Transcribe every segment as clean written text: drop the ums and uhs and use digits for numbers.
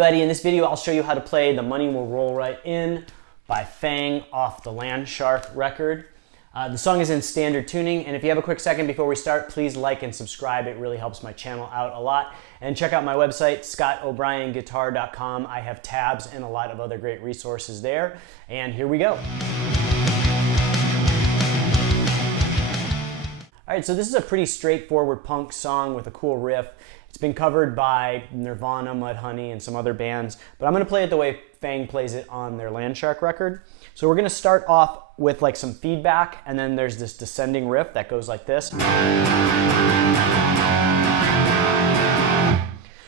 everybody, in this video I'll show you how to play The Money Will Roll Right In by Fang off the Landshark record. The song is in standard tuning, and if you have a quick second before we start, please like and subscribe. It really helps my channel out a lot. And check out my website, scottobryanguitar.com. I have tabs and a lot of other great resources there. And here we go. All right, so this is a pretty straightforward punk song with a cool riff. It's been covered by Nirvana, Mudhoney, and some other bands, but I'm gonna play it the way Fang plays it on their Landshark record. So we're gonna start off with like some feedback, and then there's this descending riff that goes like this.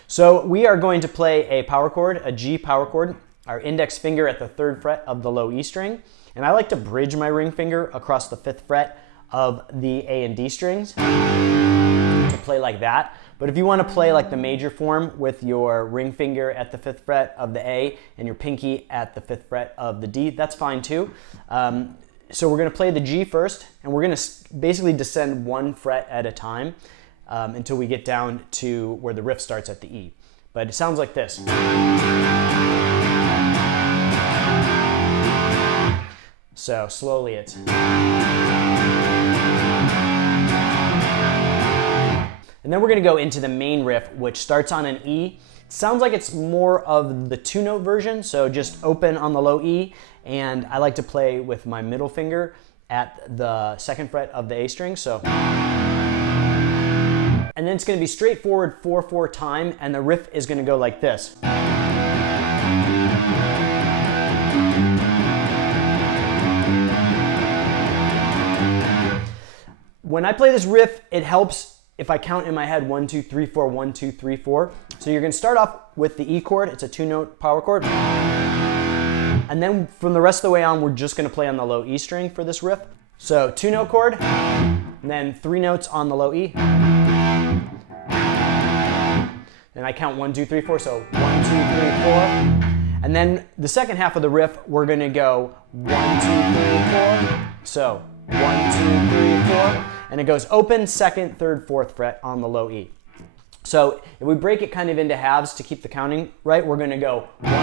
So we are going to play a power chord, a G power chord, our index finger at the 3rd fret of the low E string, and I like to bridge my ring finger across the 5th fret of the A and D strings to play like that. But if you want to play like the major form with your ring finger at the 5th fret of the A and your pinky at the 5th fret of the D, that's fine too. So we're going to play the G first, and we're going to basically descend 1 fret at a time until we get down to where the riff starts at the E. But it sounds like this. So slowly it's... And then we're going to go into the main riff, which starts on an E. It sounds like it's more of the 2-note version, so just open on the low E, and I like to play with my middle finger at the 2nd fret of the A string, so. And then it's going to be straightforward 4/4 time, and the riff is going to go like this. When I play this riff, it helps if I count in my head 1, 2, 3, 4, 1, 2, 3, 4. So you're going to start off with the E chord. It's a 2-note power chord. And then from the rest of the way on, we're just going to play on the low E string for this riff. So 2-note chord, and then 3 notes on the low E. And I count 1, 2, 3, 4. So 1, 2, 3, 4. And then the second half of the riff, we're going to go 1, 2, 3, 4. So 1, 2, 3, 4. And it goes open, 2nd, 3rd, 4th fret on the low E. So if we break it kind of into halves to keep the counting right, we're going to go 1, 2, 3, 4,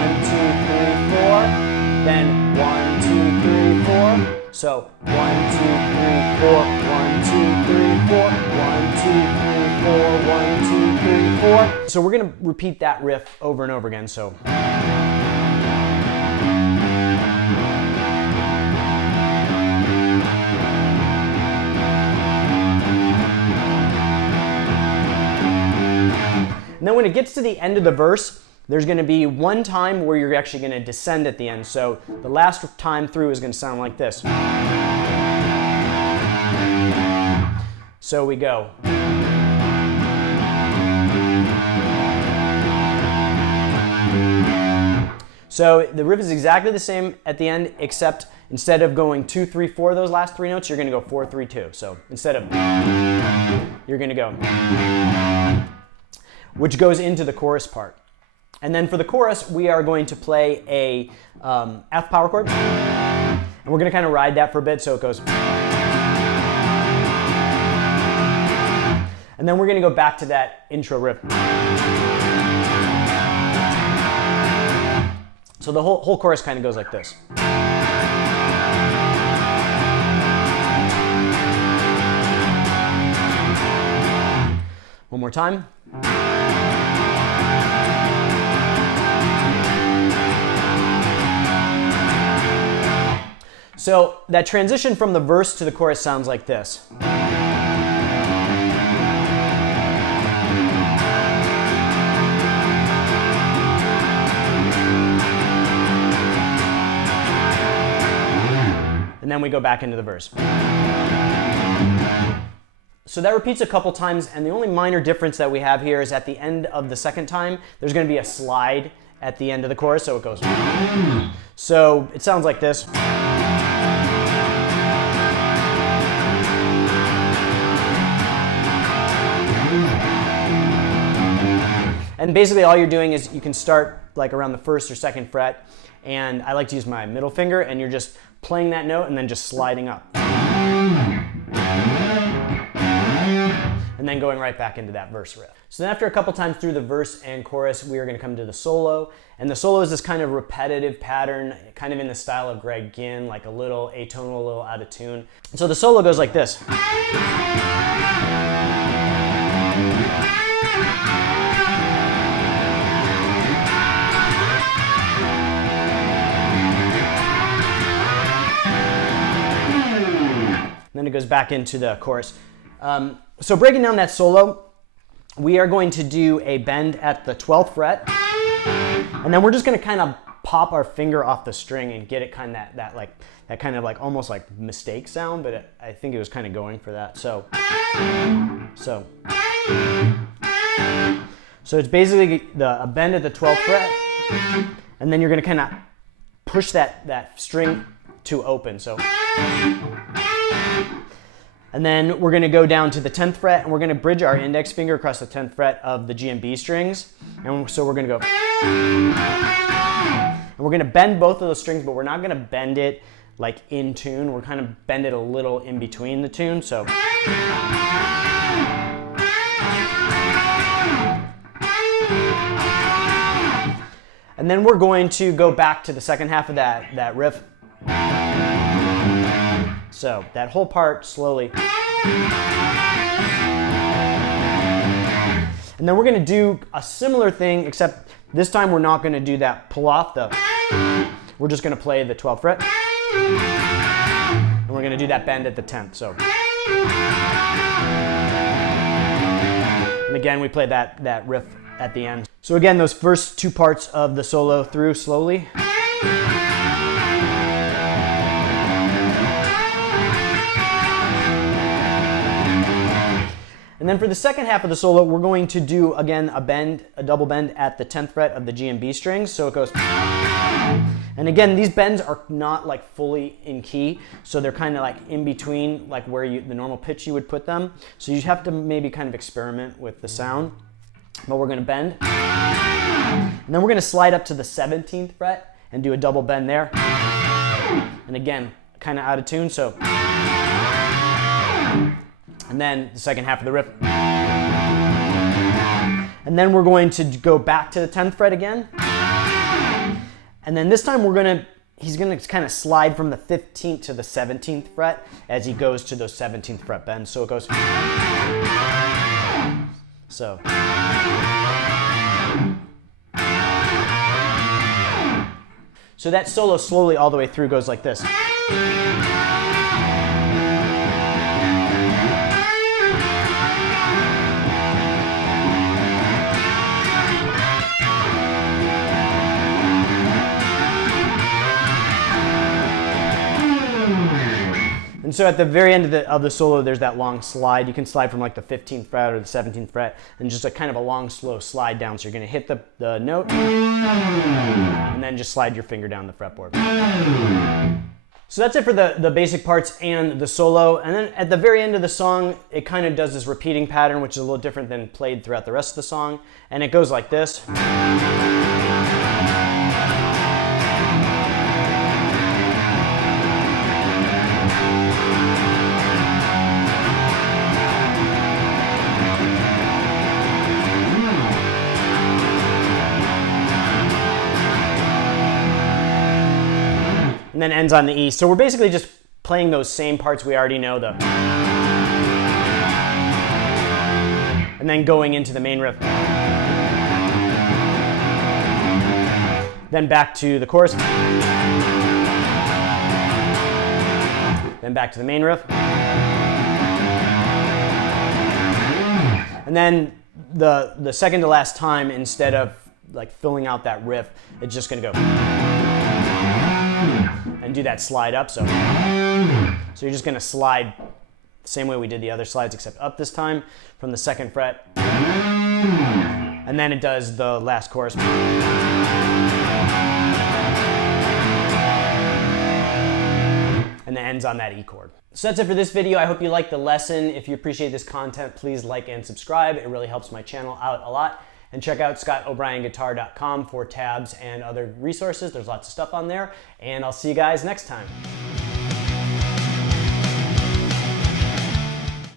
then 1, 2, 3, 4. So 1, 2, 3, 4, 1, 2, 3, 4, 1, 2, 3, 4, 1, 2, 3, 4. So we're going to repeat that riff over and over again. So. And then when it gets to the end of the verse, there's going to be one time where you're actually going to descend at the end. So the last time through is going to sound like this. So we go. So the riff is exactly the same at the end, except instead of going 2, 3, 4 those last 3 notes, you're going to go 4, 3, 2. So instead of, you're going to go, which goes into the chorus part. And then for the chorus, we are going to play a F power chord. And we're going to kind of ride that for a bit, so it goes. And then we're going to go back to that intro riff. So the whole chorus kind of goes like this. One more time. So that transition from the verse to the chorus sounds like this. And then we go back into the verse. So that repeats a couple times, and the only minor difference that we have here is at the end of the 2nd time, there's going to be a slide at the end of the chorus, so it goes. So it sounds like this. And basically all you're doing is you can start like around the 1st or 2nd fret, and I like to use my middle finger, and you're just playing that note and then just sliding up. And and then going right back into that verse riff. So then after a couple times through the verse and chorus, we are going to come to the solo. And the solo is this kind of repetitive pattern, kind of in the style of Greg Ginn, like a little atonal, a little out of tune. And so the solo goes like this. Then it goes back into the chorus. So breaking down that solo, we are going to do a bend at the 12th fret, and then we're just going to kind of pop our finger off the string and get it kind of that kind of like almost like mistake sound, but I think it was kind of going for that. So it's basically a bend at the 12th fret, and then you're going to kind of push that string to open. So. And then we're going to go down to the 10th fret, and we're going to bridge our index finger across the 10th fret of the G and B strings. And so we're going to go. And we're going to bend both of those strings, but we're not going to bend it like in tune. We're kind of bend it a little in between the tune. So. And then we're going to go back to the second half of that riff. So that whole part slowly. And then we're going to do a similar thing, except this time we're not going to do that pull off the. We're just going to play the 12th fret. And we're going to do that bend at the 10th. So. And again, we play that riff at the end. So again, those first two parts of the solo through slowly. And then for the second half of the solo, we're going to do, again, a double bend at the 10th fret of the G and B strings. So it goes. And again, these bends are not like fully in key, so they're kind of like in between, like where the normal pitch you would put them. So you have to maybe kind of experiment with the sound. But we're going to bend. And then we're going to slide up to the 17th fret and do a double bend there. And again, kind of out of tune, so. And then the second half of the riff. And then we're going to go back to the 10th fret again. And then this time he's going to kind of slide from the 15th to the 17th fret as he goes to those 17th fret bends. So it goes. So. So that solo slowly all the way through goes like this. And so at the very end of the solo, there's that long slide. You can slide from like the 15th fret or the 17th fret, and just a kind of a long, slow slide down. So you're going to hit the note, and then just slide your finger down the fretboard. So that's it for the basic parts and the solo. And then at the very end of the song, it kind of does this repeating pattern, which is a little different than played throughout the rest of the song. And it goes like this. And then ends on the E. So we're basically just playing those same parts we already know, and then going into the main riff. Then back to the chorus. Then back to the main riff. And then the second to last time, instead of like filling out that riff, it's just gonna go and do that slide up. So you're just gonna slide the same way we did the other slides, except up this time from the 2nd fret. And then it does the last chorus. And then ends on that E chord. So that's it for this video. I hope you liked the lesson. If you appreciate this content, please like and subscribe. It really helps my channel out a lot. And check out scottobryanguitar.com for tabs and other resources. There's lots of stuff on there. And I'll see you guys next time.